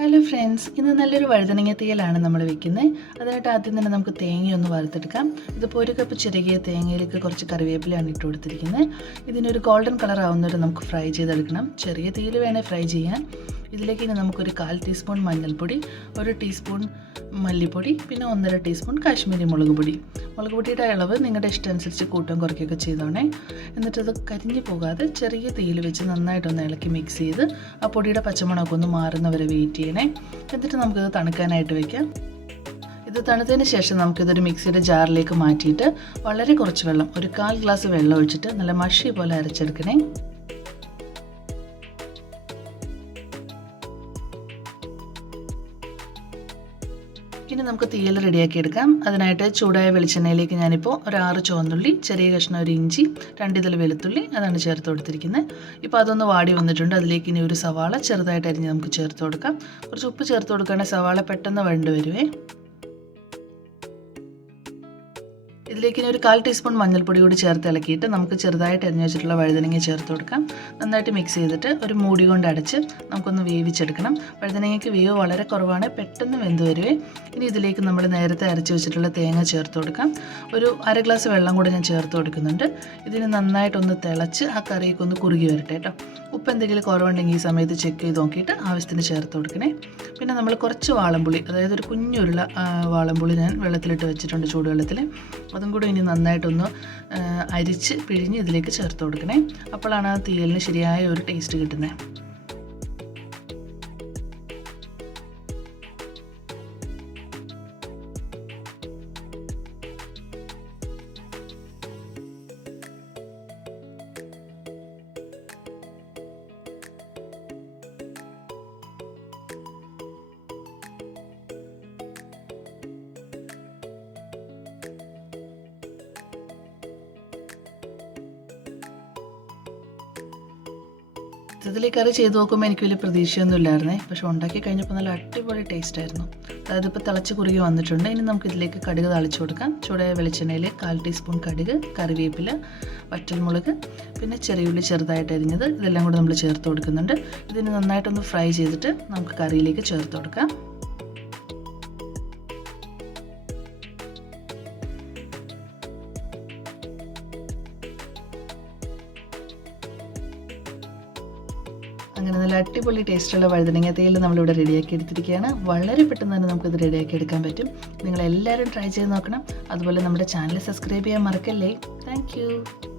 Hello friends ഇന്ന് നല്ലൊരു വഴുതനങ്ങ തേയിലാണ് നമ്മൾ വെക്കുന്നത് അതിനായിട്ട് ആദ്യം തന്നെ നമുക്ക് തേങ്ങയൊന്ന് വറുത്തെടുക്കാം. ഇതിപ്പോൾ ഒരു കപ്പ് ചിരകിയ തേങ്ങയിലേക്ക് കുറച്ച് കറിവേപ്പിലയാണ് ഇട്ട് കൊടുത്തിരിക്കുന്നത് ഇതിനൊരു ഗോൾഡൻ കളർ ആവുന്നവരെ നമുക്ക് ഫ്രൈ ചെയ്തെടുക്കണം. ചെറിയ തീയിൽ വേണേൽ ഫ്രൈ ചെയ്യാൻ ഇതിലേക്ക് ഇനി നമുക്കൊരു കാൽ ടീസ്പൂൺ മഞ്ഞൾപ്പൊടി ഒരു ടീസ്പൂൺ മല്ലിപ്പൊടി പിന്നെ ഒന്നര ടീസ്പൂൺ കാശ്മീരി മുളക് പൊടി. മുളക് പൊടിയുടെ അളവ് നിങ്ങളുടെ ഇഷ്ടം അനുസരിച്ച് കൂട്ടം കുറയ്ക്കുകയൊക്കെ ചെയ്തോണേ. എന്നിട്ടത് കരിഞ്ഞു പോകാതെ ചെറിയ തീയിൽ വെച്ച് നന്നായിട്ടൊന്ന് ഇളക്കി മിക്സ് ചെയ്ത് ആ പൊടിയുടെ പച്ചമുളകൊക്കെ ഒന്ന് മാറുന്നവരെ വെയിറ്റ് ചെയ്യണേ. എന്നിട്ട് നമുക്കത് തണുക്കാനായിട്ട് വെക്കാം. ഇത് തണുത്തതിന് ശേഷം നമുക്കിതൊരു മിക്സിയുടെ ജാറിലേക്ക് മാറ്റിയിട്ട് വളരെ കുറച്ച് വെള്ളം ഒരു കാൽ ഗ്ലാസ് വെള്ളം ഒഴിച്ചിട്ട് നല്ല മഷി പോലെ അരച്ചെടുക്കണേ. ഇനി നമുക്ക് തീയൽ റെഡിയാക്കി എടുക്കാം. അതിനായിട്ട് ചൂടായ വെളിച്ചെണ്ണയിലേക്ക് ഞാനിപ്പോൾ ഒരു ആറ് ചുവന്നുള്ളി ചെറിയ കഷ്ണം ഒരു ഇഞ്ചി രണ്ടിതൽ വെളുത്തുള്ളി അതാണ് ചേർത്ത് കൊടുത്തിരിക്കുന്നത്. ഇപ്പോൾ അതൊന്ന് വാടി വന്നിട്ടുണ്ട്. അതിലേക്ക് ഇനി ഒരു സവാള ചെറുതായിട്ട് അരിഞ്ഞ് നമുക്ക് ചേർത്ത് കൊടുക്കാം. കുറച്ച് ഉപ്പ് ചേർത്ത് കൊടുക്കുകയാണെങ്കിൽ സവാള പെട്ടെന്ന് വേണ്ടി വരുവേ. ഇതിലേക്ക് ഇനി ഒരു കാൽ ടീസ്പൂൺ മഞ്ഞൾപ്പൊടി കൂടി ചേർത്ത് ഇളക്കിയിട്ട് നമുക്ക് ചെറുതായിട്ട് എരിഞ്ഞു വെച്ചിട്ടുള്ള വഴുതനങ്ങ ചേർത്ത് കൊടുക്കാം. നന്നായിട്ട് മിക്സ് ചെയ്തിട്ട് ഒരു മൂടി കൊണ്ട് അടച്ച് നമുക്കൊന്ന് വേവിച്ചെടുക്കണം. വഴുതനങ്ങയ്ക്ക് വേവ് വളരെ കുറവാണ് പെട്ടെന്ന് വെന്ത് വരുവേ. ഇനി ഇതിലേക്ക് നമ്മൾ നേരത്തെ അരച്ച് വെച്ചിട്ടുള്ള തേങ്ങ ചേർത്ത് കൊടുക്കാം. ഒരു അര ഗ്ലാസ് വെള്ളം കൂടി ഞാൻ ചേർത്ത് കൊടുക്കുന്നുണ്ട്. ഇതിന് നന്നായിട്ടൊന്ന് തിളച്ച് ആ കറിയൊക്കെ ഒന്ന് കുറുകി വരട്ടെ കേട്ടോ ഉപ്പ് എന്തെങ്കിലും കുറവുണ്ടെങ്കിൽ ഈ സമയത്ത് ചെക്ക് ചെയ്ത് നോക്കിയിട്ട് ആവശ്യത്തിന് ചേർത്ത് കൊടുക്കണേ. പിന്നെ നമ്മൾ കുറച്ച് വാളംപുളി അതായത് ഒരു കുഞ്ഞുരുള വാളംപുളി ഞാൻ വെള്ളത്തിലിട്ട് വെച്ചിട്ടുണ്ട് ചൂടുവെള്ളത്തിൽ അതും കൂടെ ഇനി നന്നായിട്ടൊന്ന് അരിച്ച് പിഴിഞ്ഞ് ഇതിലേക്ക് ചേർത്ത് കൊടുക്കണേ. അപ്പോഴാണ് ആ തീയലിന് ശരിയായ ഒരു ടേസ്റ്റ് കിട്ടുന്നത് സത്യത്തിൽ കറി ചെയ്ത് നോക്കുമ്പോൾ എനിക്ക് വലിയ പ്രതീക്ഷയൊന്നും ഇല്ലായിരുന്നേ പക്ഷെ ഉണ്ടാക്കി കഴിഞ്ഞപ്പോൾ നല്ല അടിപൊളി ടേസ്റ്റ് ആയിരുന്നു. അതായത് ഇപ്പോൾ തിളച്ച് കുറുകി വന്നിട്ടുണ്ട്. ഇനി നമുക്ക് ഇതിലേക്ക് കടുക് തളിച്ചു കൊടുക്കാം. ചൂടായ വെളിച്ചെണ്ണയിൽ കാൽ ടീസ്പൂൺ കടുക് കറിവേപ്പില വറ്റൽമുളക് പിന്നെ ചെറിയുള്ളി ചെറുതായിട്ട് അരിഞ്ഞത്. ഇതെല്ലാം കൂടെ നമ്മൾ ചേർത്ത് കൊടുക്കുന്നുണ്ട്. ഇതിന് നന്നായിട്ടൊന്ന് ഫ്രൈ ചെയ്തിട്ട് നമുക്ക് കറിയിലേക്ക് ചേർത്ത് കൊടുക്കാം. അങ്ങനെ നല്ല അടിപൊളി ടേസ്റ്റുള്ള വഴുതനങ്ങ തേയിൽ നമ്മളിവിടെ റെഡിയാക്കി എടുത്തിരിക്കുകയാണ്. വളരെ പെട്ടെന്ന് തന്നെ നമുക്കിത് റെഡിയാക്കി എടുക്കാൻ പറ്റും. നിങ്ങൾ എല്ലാവരും ട്രൈ ചെയ്ത് നോക്കണം. അതുപോലെ നമ്മുടെ ചാനൽ സബ്സ്ക്രൈബ് ചെയ്യാൻ മറക്കല്ലേ. താങ്ക്